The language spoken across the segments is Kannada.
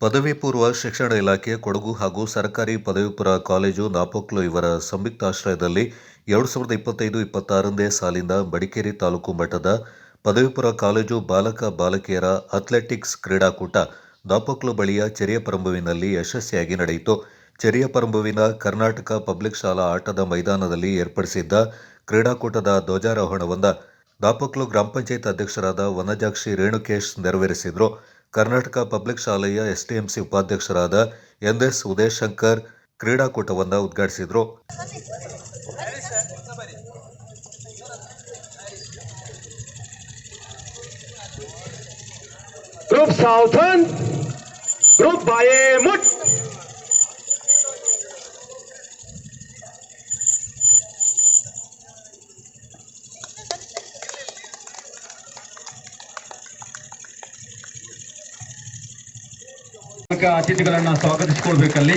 ಪದವಿ ಪೂರ್ವ ಶಿಕ್ಷಣ ಇಲಾಖೆ, ಕೊಡಗು ಹಾಗೂ ಸರ್ಕಾರಿ ಪದವಿ ಪೂರ್ವ ಕಾಲೇಜು ನಾಪೋಕ್ಲು ಇವರ ಸಂಯುಕ್ತಾಶ್ರಯದಲ್ಲಿ ಎರಡು ಸಾವಿರದ ಇಪ್ಪತ್ತೈದು, ಇಪ್ಪತ್ತಾರನೇ ಸಾಲಿನ ಮಡಿಕೇರಿ ತಾಲೂಕು ಮಟ್ಟದ ಪದವಿ ಪೂರ್ವ ಕಾಲೇಜು ಬಾಲಕ ಬಾಲಕಿಯರ ಅಥ್ಲೆಟಿಕ್ಸ್ ಕ್ರೀಡಾಕೂಟ ನಾಪೋಕ್ಲು ಬಳಿಯ ಚೆರಿಯಪರಂಬುವಿನಲ್ಲಿ ಯಶಸ್ವಿಯಾಗಿ ನಡೆಯಿತು. ಚೆರಿಯಪರಂಬುವಿನ ಕರ್ನಾಟಕ ಪಬ್ಲಿಕ್ ಶಾಲಾ ಆಟದ ಮೈದಾನದಲ್ಲಿ ಏರ್ಪಡಿಸಿದ್ದ ಕ್ರೀಡಾಕೂಟದ ಧ್ವಜಾರೋಹಣವನ್ನು ನಾಪೋಕ್ಲು ಗ್ರಾಮ ಪಂಚಾಯತ್ ಅಧ್ಯಕ್ಷರಾದ ವನಜಾಕ್ಷಿ ರೇಣುಕೇಶ್ ನೆರವೇರಿಸಿದರು. ಕರ್ನಾಟಕ ಪಬ್ಲಿಕ್ ಶಾಲೆಯ ಎಸ್ಟಿಎಂಸಿ ಉಪಾಧ್ಯಕ್ಷರಾದ ಎನ್ಎಸ್ ಉದಯಶಂಕರ್ ಕ್ರೀಡಾಕೂಟವನ್ನು ಉದ್ಘಾಟಿಸಿದರು Group Southern, Group Bayemut. ಅತಿಥಿಗಳನ್ನ ಸ್ವಾಗತಿಸಿಕೊಳ್ಬೇಕಲ್ಲಿ.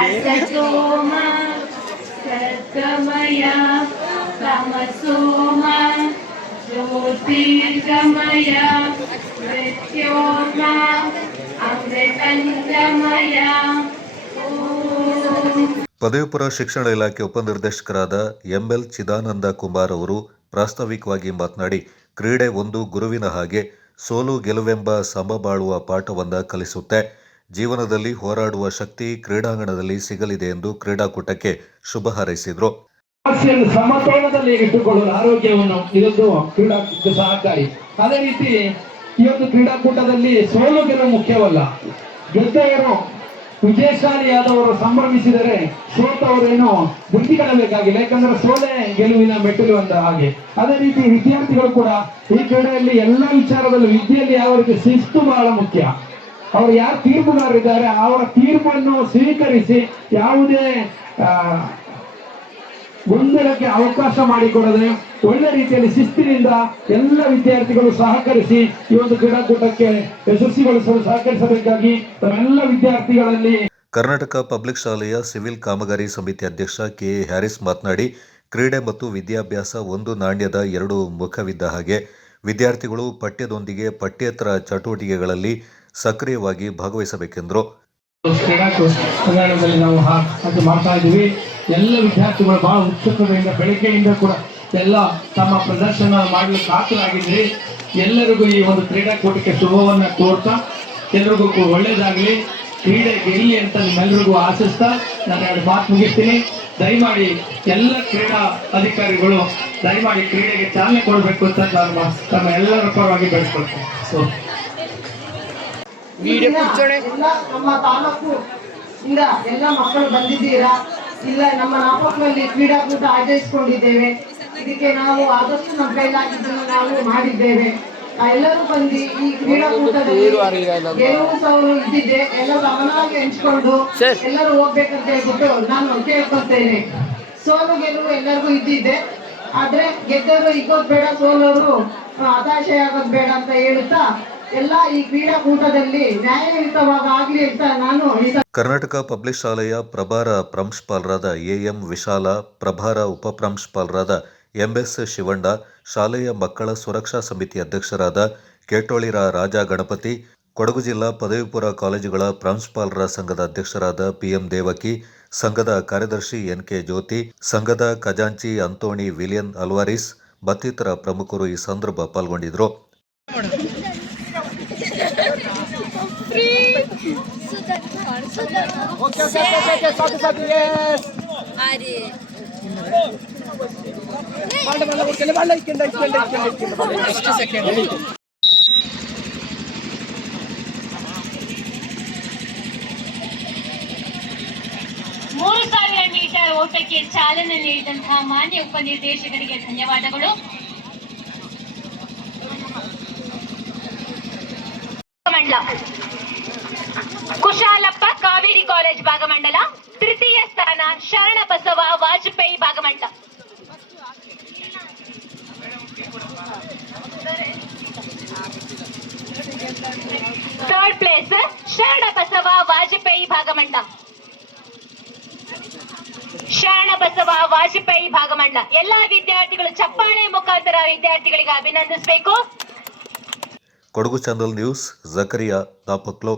असतोम सद्गमय तमसोम ज्योतिर्गमय मृत्योर्मा अमृतङ्गमय ॐ ಪದವಿ ಪೂರ್ವ ಶಿಕ್ಷಣ ಇಲಾಖೆ ಉಪನಿರ್ದೇಶಕರಾದ ಎಂಎಲ್ ಚಿದಾನಂದ ಕುಮಾರ್ ಅವರು ಪ್ರಾಸ್ತಾವಿಕವಾಗಿ ಮಾತನಾಡಿ ಕ್ರೀಡೆ ಒಂದು ಗುರುವಿನ ಹಾಗೆ ಸೋಲು ಗೆಲುವೆಂಬ ಸಮಬಾಳುವ ಪಾಠವನ್ನು ಕಲಿಸುತ್ತೆ. ಜೀವನದಲ್ಲಿ ಹೋರಾಡುವ ಶಕ್ತಿ ಕ್ರೀಡಾಂಗಣದಲ್ಲಿ ಸಿಗಲಿದೆ ಎಂದು ಕ್ರೀಡಾಕೂಟಕ್ಕೆ ಶುಭ ಹಾರೈಸಿದರು. ಸಮತೋಲನದಲ್ಲಿ ಇಟ್ಟುಕೊಳ್ಳಲು ಆರೋಗ್ಯವನ್ನು ಇದೊಂದು ಕ್ರೀಡಾಕೂಟ ಸಹಕಾರಿ ಅದೇ ರೀತಿ ಈ ಒಂದು ಕ್ರೀಡಾಕೂಟದಲ್ಲಿ ಸೋಲು ಗೆಲುವು ಮುಖ್ಯವಲ್ಲ. ಗೆದ್ದವರು ವಿಜಯಶಾಲಿಯಾದವರು ಸಂಭ್ರಮಿಸಿದರೆ ಸೋತವರೇನು ಬುದ್ಧಿಗಳಬೇಕಾಗಿಲ್ಲ ಯಾಕಂದ್ರೆ ಸೋಲೆ ಗೆಲುವಿನ ಮೆಟ್ಟಿಲು ಅಂತ ಹಾಗೆ. ಅದೇ ರೀತಿ ವಿದ್ಯಾರ್ಥಿಗಳು ಕೂಡ ಈ ಕ್ರೀಡೆಯಲ್ಲಿ ಎಲ್ಲ ವಿಚಾರದಲ್ಲೂ ವಿದ್ಯೆಯಲ್ಲಿ ಯಾವ ರೀತಿ ಶಿಸ್ತು ಬಹಳ ಮುಖ್ಯ. ಅವರು ಯಾರು ತೀರ್ಪುಗಾರರಿದ್ದಾರೆ, ಅವರ ತೀರ್ಪನ್ನು ಸ್ವೀಕರಿಸಿ ಯಾವುದೇ ಗೊಂದಲಕ್ಕೆ ಅವಕಾಶ ಮಾಡಿಕೊಡದೆ ಒಳ್ಳೆ ರೀತಿಯಲ್ಲಿ ಶಿಸ್ತಿನಿಂದ ಎಲ್ಲ ವಿದ್ಯಾರ್ಥಿಗಳು ಸಹಕರಿಸಿ ಈ ಒಂದು ಕ್ರೀಡಾಕೂಟಕ್ಕೆ ಯಶಸ್ವಿಗೊಳಿಸಲು ಸಹಕರಿಸಬೇಕಾಗಿ ತಮ್ಮೆಲ್ಲ ವಿದ್ಯಾರ್ಥಿಗಳಲ್ಲಿ ಕರ್ನಾಟಕ ಪಬ್ಲಿಕ್ ಶಾಲೆಯ ಸಿವಿಲ್ ಕಾಮಗಾರಿ ಸಮಿತಿ ಅಧ್ಯಕ್ಷ ಕೆ ಎ ಹ್ಯಾರಿಸ್ ಮಾತನಾಡಿ ಕ್ರೀಡೆ ಮತ್ತು ವಿದ್ಯಾಭ್ಯಾಸ ಒಂದು ನಾಣ್ಯದ ಎರಡು ಮುಖವಿದ್ದ ಹಾಗೆ ವಿದ್ಯಾರ್ಥಿಗಳು ಪಠ್ಯದೊಂದಿಗೆ ಪಠ್ಯೇತರ ಚಟುವಟಿಕೆಗಳಲ್ಲಿ ಸಕ್ರಿಯವಾಗಿ ಭಾಗವಹಿಸಬೇಕೆಂದರು. ಎಲ್ಲ ವಿದ್ಯಾರ್ಥಿಗಳು ಬಹಳ ಉತ್ಸುಕತೆಯಿಂದ ಬೆಳಗ್ಗೆಯಿಂದ ಕೂಡ ಎಲ್ಲ ತಮ್ಮ ಪ್ರದರ್ಶನ ಮಾಡಲು ಕಾತರಾಗಿದ್ರಿ ಎಲ್ಲರಿಗೂ ಈ ಒಂದು ಕ್ರೀಡಾಕೂಟಕ್ಕೆ ಶುಭವನ್ನು ಕೋರ್ತಾ ಎಲ್ರಿಗೂ ಒಳ್ಳೇದಾಗಲಿ. ಕ್ರೀಡೆ ಗೆಲ್ಲಿ ಅಂತ ನಿಮ್ಮೆಲ್ಲರಿಗೂ ಆಶಿಸ್ತಾ ನಾನು ಎರಡು ಮಾತು ಮುಗಿಸ್ತೀನಿ. ದಯಮಾಡಿ ಎಲ್ಲ ಕ್ರೀಡಾ ಅಧಿಕಾರಿಗಳು ದಯಮಾಡಿ ಕ್ರೀಡೆಗೆ ಚಾಲನೆ ಕೊಡಬೇಕು ಅಂತ ನಾನು ತಮ್ಮ ಎಲ್ಲರ ಪರವಾಗಿ ಬೆಳೆಸ್ಕೊಳ್ತೀನಿ ಸೊ ಎಲ್ಲ ನಮ್ಮ ತಾಲೂಕು ಇಂದ ಎಲ್ಲ ಮಕ್ಕಳು ಬಂದಿದ್ದೀರಾ? ಇಲ್ಲ ನಮ್ಮ ನಾಪಕ್ನಲ್ಲಿ ಕ್ರೀಡಾಕೂಟ ಆಚರಿಸಿಕೊಂಡಿದ್ದೇವೆ. ಇದಕ್ಕೆ ನಾವು ಆದಷ್ಟು ನಮ್ಮ ಕೈಲಾಗಿದ್ದನ್ನು ನಾವು ಮಾಡಿದ್ದೇವೆ. ಎಲ್ಲರೂ ಬಂದು ಈ ಕ್ರೀಡಾಕೂಟದಲ್ಲಿ ಗೆಲುವು ಸವರು ಇದ್ದಿದೆ ಎಲ್ಲ ಗಮನವಾಗಿ ಹಂಚ್ಕೊಂಡು ಎಲ್ಲರೂ ಹೋಗ್ಬೇಕಂತ ಹೇಳ್ಬಿಟ್ಟು ನಾನು ಕೇಳ್ಕೊಳ್ತೇನೆ. ಸೋಲು ಗೆಲುವು ಎಲ್ಲರಿಗೂ ಇದ್ದಿದ್ದೆ. ಆದ್ರೆ ಗೆದ್ದರು ಇಗೋದ್ ಬೇಡ ಸೋಲೋರು ಹತಾಶೆ ಆಗೋದ್ ಬೇಡ ಅಂತ ಹೇಳುತ್ತಾ ಎಲ್ಲ ಈ ಕ್ರೀಡಾಕೂಟದಲ್ಲಿ ನ್ಯಾಯಯುತವಾಗಿ ಆಗ್ಲಿ ಅಂತ ನಾನು ಕರ್ನಾಟಕ ಪಬ್ಲಿಕ್ ಶಾಲೆಯ ಪ್ರಭಾರ ಪ್ರಾಂಶುಪಾಲರಾದ ಎಎಂ ವಿಶಾಲ, ಪ್ರಭಾರ ಉಪಪ್ರಾಂಶುಪಾಲರಾದ ಎಂಎಸ್ ಶಿವಣ್ಣ, ಶಾಲೆಯ ಮಕ್ಕಳ ಸುರಕ್ಷಾ ಸಮಿತಿ ಅಧ್ಯಕ್ಷರಾದ ಕೇಟೋಳಿರ ರಾಜ ಗಣಪತಿ, ಕೊಡಗು ಜಿಲ್ಲಾ ಪದವಿಪುರ ಕಾಲೇಜುಗಳ ಪ್ರಾಂಶುಪಾಲರ ಸಂಘದ ಅಧ್ಯಕ್ಷರಾದ ಪಿಎಂ ದೇವಕಿ, ಸಂಘದ ಕಾರ್ಯದರ್ಶಿ ಎನ್ ಕೆ ಜ್ಯೋತಿ, ಸಂಘದ ಖಜಾಂಚಿ ಅಂತೋಣಿ ವಿಲಿಯನ್ ಅಲ್ವಾರಿಸ್, ಮತ್ತಿತರ ಪ್ರಮುಖರು ಈ ಸಂದರ್ಭ ಪಾಲ್ಗೊಂಡಿದ್ದರು. ಮೂರು ಸಾವಿರ ಮೀಟರ್ ಓಟಕ್ಕೆ ಚಾಲನೆ ನೀಡಿದಂತಹ ಮಾನ್ಯ ಉಪನಿರ್ದೇಶಕರಿಗೆ ಧನ್ಯವಾದಗಳು ಮಂಡಲ ಕುಶಾಲಪ್ಪ ಕಾವೇರಿ ಕಾಲೇಜ್ ಭಾಗಮಂಡಲ ತೃತೀಯ ಸ್ಥಾನ ಶರಣ ಬಸವ ವಾಜಪೇಯಿ ಭಾಗಮಂಡಲ ಥರ್ಡ್ ಪ್ಲೇಸ್ ಶರಣ ಬಸವ ವಾಜಪೇಯಿ ಭಾಗಮಂಡಲ ಶರಣ ಬಸವ ವಾಜಪೇಯಿ ಭಾಗಮಂಡಲ ಎಲ್ಲಾ ವಿದ್ಯಾರ್ಥಿಗಳು ಚಪ್ಪಾಳೆ ಮುಖಾಂತರ ವಿದ್ಯಾರ್ಥಿಗಳಿಗೆ ಅಭಿನಂದಿಸಬೇಕು ಕೊಡಗು ಚಾನಲ್ ನ್ಯೂಸ್ ಜಕರಿಯಾ ನಾಪಕ್ಲೋ